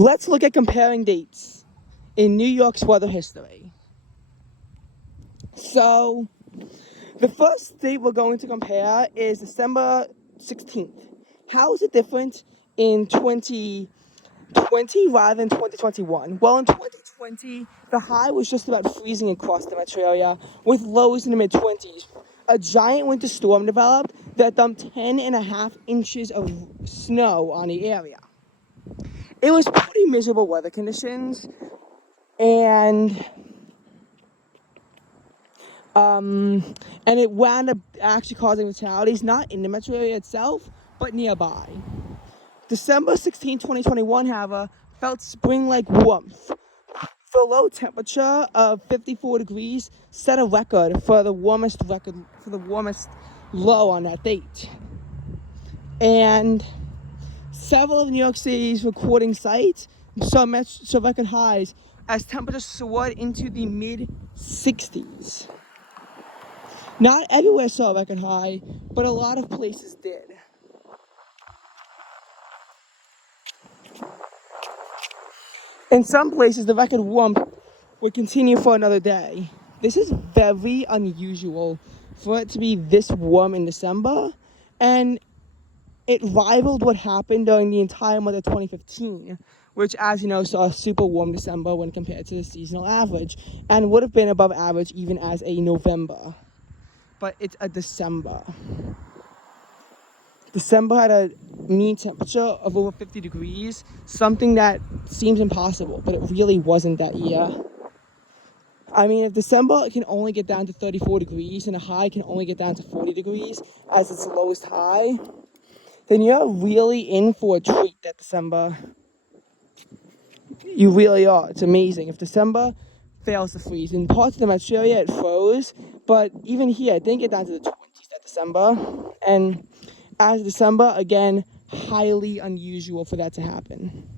Let's look at comparing dates in New York's weather history. So, the first date we're going to compare is December 16th. How is it different in 2020 rather than 2021? Well, in 2020, the high was just about freezing across the metro area with lows in the mid-20s. A giant winter storm developed that dumped 10.5 inches of snow on the area. It was pretty miserable weather conditions, and it wound up actually causing fatalities, not in the metro area itself, but nearby. December 16, 2021, however, felt spring-like warmth. The low temperature of 54 degrees set a record for the warmest low on that date. And several of New York City's recording sites saw record highs as temperatures soared into the mid-60s. Not everywhere saw a record high, but a lot of places did. In some places, the record warmth would continue for another day. This is very unusual for it to be this warm in December, and it rivaled what happened during the entire month of 2015, which, as you know, saw a super warm December when compared to the seasonal average, and would have been above average even as a November. But it's a December. December had a mean temperature of over 50 degrees, something that seems impossible, but it really wasn't that year. I mean, if December can only get down to 34 degrees and the high can only get down to 40 degrees as its lowest high, then you're really in for a treat that December. You really are. It's amazing. If December fails to freeze, in parts of the metro area it froze, but even here it didn't get down to the 20s that December. And as December, again, highly unusual for that to happen.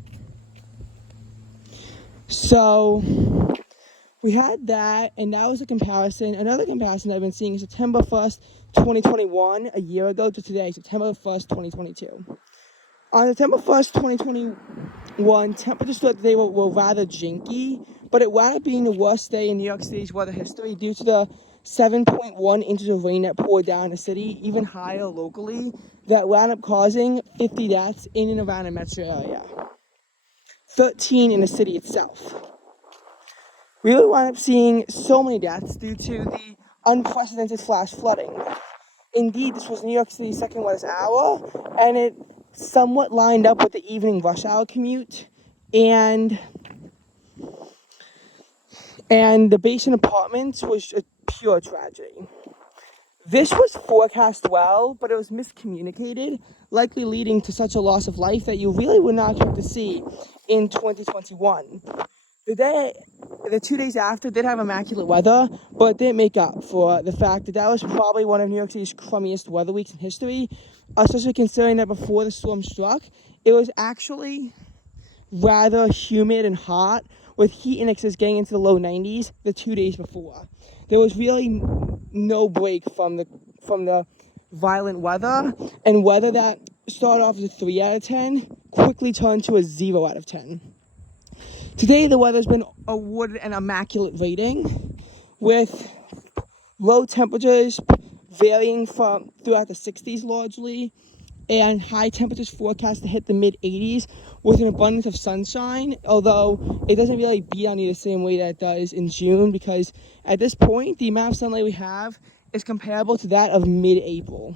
So we had that, and that was a comparison. Another comparison I've been seeing is September 1st, 2021, a year ago, to today, September 1st, 2022. On September 1st, 2021, temperatures throughout the day were rather jinky, but it wound up being the worst day in New York City's weather history due to the 7.1 inches of rain that poured down the city, even higher locally, that wound up causing 50 deaths in and around the metro area. 13 in the city itself. We really wound up seeing so many deaths due to the unprecedented flash flooding. Indeed, this was New York City's second wettest hour, and it somewhat lined up with the evening rush hour commute, and the basement apartments was a pure tragedy. This was forecast well, but it was miscommunicated, likely leading to such a loss of life that you really would not expect to see in 2021. The 2 days after did have immaculate weather, but it didn't make up for the fact that was probably one of New York City's crummiest weather weeks in history, especially considering that before the storm struck, it was actually rather humid and hot, with heat indexes getting into the low 90s the 2 days before. There was really no break from the violent weather, and weather that started off as a 3 out of 10 quickly turned to a 0 out of 10. Today, the weather's been awarded an immaculate rating, with low temperatures varying from throughout the 60s largely, and high temperatures forecast to hit the mid-80s with an abundance of sunshine, although it doesn't really beat on you the same way that it does in June, because at this point, the amount of sunlight we have is comparable to that of mid-April.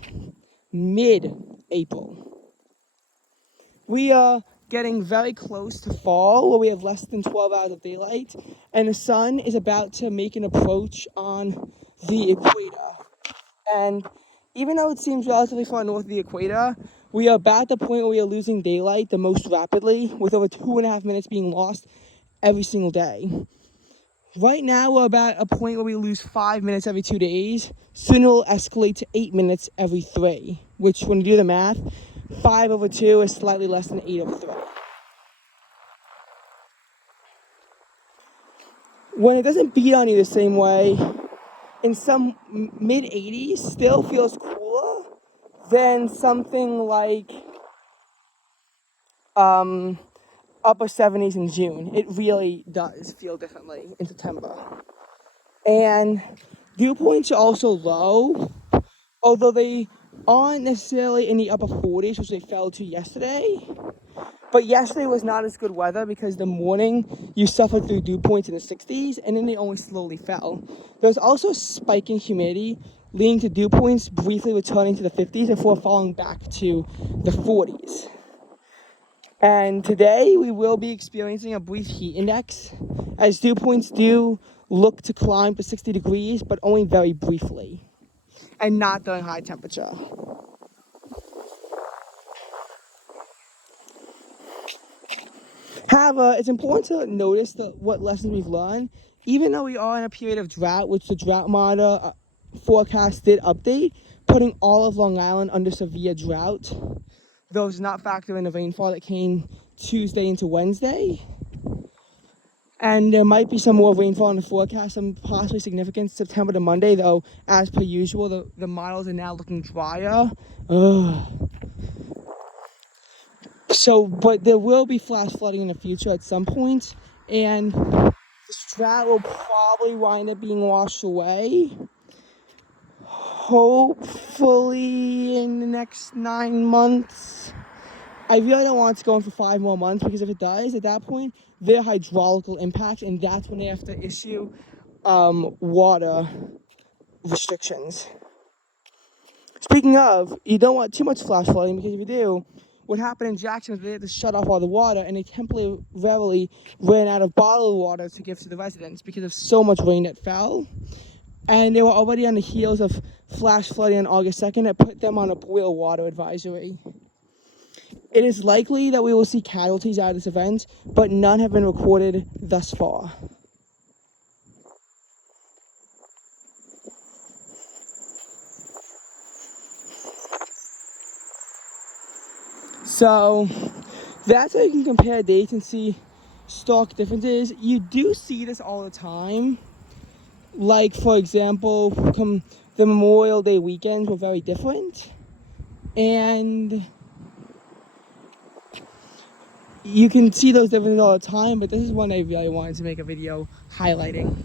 We are getting very close to fall, where we have less than 12 hours of daylight, and the sun is about to make an approach on the equator. And even though it seems relatively far north of the equator, we are about the point where we are losing daylight the most rapidly, with over 2.5 minutes being lost every single day. Right now, we're about a point where we lose 5 minutes every 2 days. Soon it will escalate to 8 minutes every 3, which, when you do the math, 5 over 2 is slightly less than 8 over 3. When it doesn't beat on you the same way, in some mid-80s still feels cooler than something like upper 70s in June. It really does feel differently in September. And dew points are also low, although they aren't necessarily in the upper 40s, which they fell to yesterday. But yesterday was not as good weather because the morning you suffered through dew points in the 60s, and then they only slowly fell. There was also a spike in humidity, leading to dew points briefly returning to the 50s before falling back to the 40s. And today we will be experiencing a brief heat index, as dew points do look to climb to 60 degrees, but only very briefly, and not during high temperature. However, it's important to notice what lessons we've learned. Even though we are in a period of drought, which the drought monitor forecast did update, putting all of Long Island under severe drought, though it's not factoring in the rainfall that came Tuesday into Wednesday. And there might be some more rainfall in the forecast, some possibly significant September to Monday, though, as per usual, the models are now looking drier. Ugh. So, but there will be flash flooding in the future at some point, and this drought will probably wind up being washed away. Hopefully in the next 9 months. I really don't want it to go on for 5 more months, because if it does, at that point, there are hydraulical impacts, and that's when they have to issue water restrictions. Speaking of, you don't want too much flash flooding, because if you do, what happened in Jackson was they had to shut off all the water, and they temporarily ran out of bottled water to give to the residents because of so much rain that fell. And they were already on the heels of flash flooding on August 2nd that put them on a boil water advisory. It is likely that we will see casualties out of this event, but none have been recorded thus far. So that's how you can compare dates and see stark differences. You do see this all the time. Like, for example, the Memorial Day weekends were very different. And you can see those differences all the time, but this is one I really wanted to make a video highlighting.